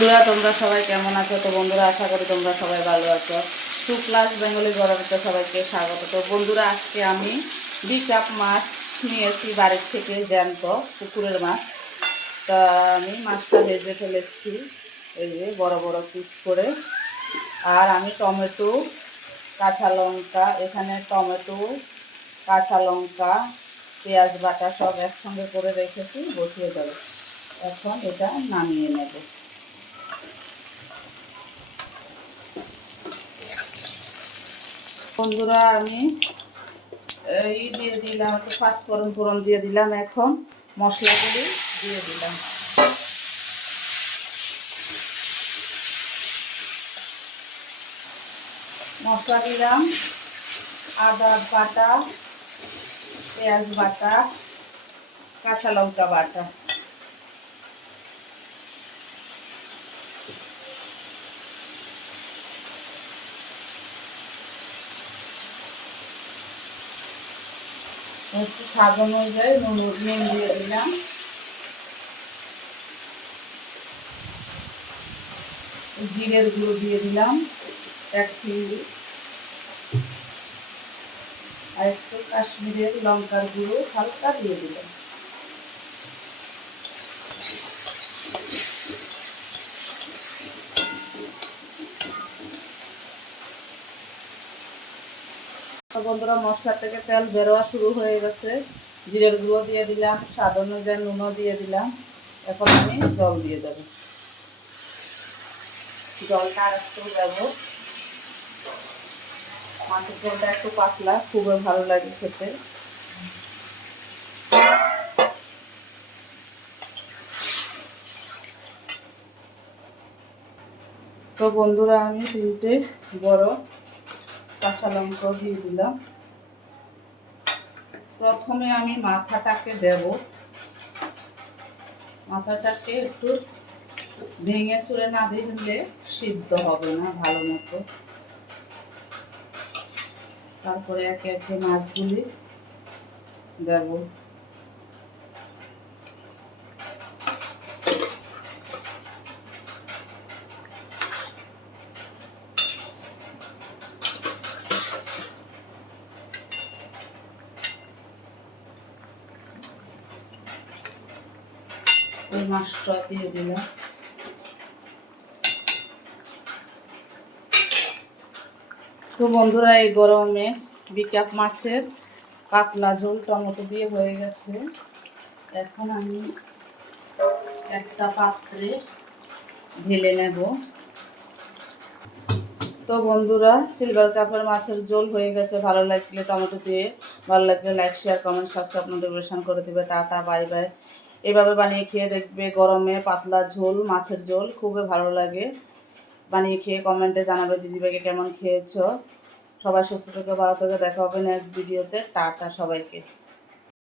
বন্ধুরা তোমরা সবাই কেমন আছো? তো বন্ধুরা আশা করি তোমরা সবাই ভালো আছো। টু ক্লাস বেঙ্গলি গরমতে সবাইকে স্বাগত। তো বন্ধুরা আজকে আমি 2 কাপ মাছ নিয়েছি বাড়ির থেকে, জ্যান্ত পুকুরের মাছ। তা আমি মাছটা ভেজে ফেলেছি এই যে বড় বড় পিস করে। আর আমি টমেটো, কাঁচা লঙ্কা, এখানে টমেটো, কাঁচা লঙ্কা, পেঁয়াজ বাটা সব একসঙ্গে করে রেখেছি, বসিয়ে দেবো। এখন এটা নামিয়ে নেব। বন্ধুরা আমি দিয়ে দিলাম, একটু পাঁচফোড়ন দিয়ে দিলাম। এখন মশলাগুলি দিয়ে দিলাম। মশলা দিলাম আদা বাটা, পেঁয়াজ বাটা, কাঁচা লঙ্কা বাটা। একটু স্বাদ অনুযায়ী নুন দিয়ে দিলাম। জিরের গুঁড়ো দিয়ে দিলাম 1 চিমটি, আর একটু কাশ্মীরের লঙ্কার গুঁড়ো হালকা দিয়ে দিলাম। বন্ধুরা মশলা থেকে তেল বেরোয়া শুরু হয়ে গেছে। জিরের গুঁড়ো দিয়ে দিলাম, স্বাদ অনুযায়ী নুনও দিয়ে দিলাম। এখন আমি জল দিয়ে দেবো। জলটা আর একটু দেবো। মাছের ঝোলটা একটু পাতলা, খুবই ভালো লাগে খেতে। তো বন্ধুরা আমি 3টে বড় কাঁচা লঙ্কা দিয়ে দিলাম। প্রথমে আমি মাথাটাকে দেব। মাথাটাকে একটু ভেঙে চুরে না দিলে সিদ্ধ হবে না ভালো মতো। তারপরে একে একে মাছগুলি দেব। ওই মাছটা দিয়ে দিলাম। তো বন্ধুরা এই গরমে 2 কাপ মাছের পাতলা ঝোল টমেটো দিয়ে হয়ে গেছে। এখন আমি একটা পাত্রে ঢেলে নেব। তো বন্ধুরা সিলভার কাপের মাছের ঝোল হয়ে গেছে। ভালো লাগলে টমেটো দিয়ে, ভালো লাগলে like share comment subscribe notification করে দিবে। Tata bye bye. এভাবে বানিয়ে খেয়ে দেখবে, গরমে পাতলা ঝোল মাছের ঝোল খুবই ভালো লাগে। বানিয়ে খেয়ে কমেন্টে জানাবে দিদিভাইকে কেমন খেয়েছো। সবাই সুস্থ থেকে ভালো থেকে দেখা হবে নেক্সট ভিডিওতে। টাটা সবাইকে।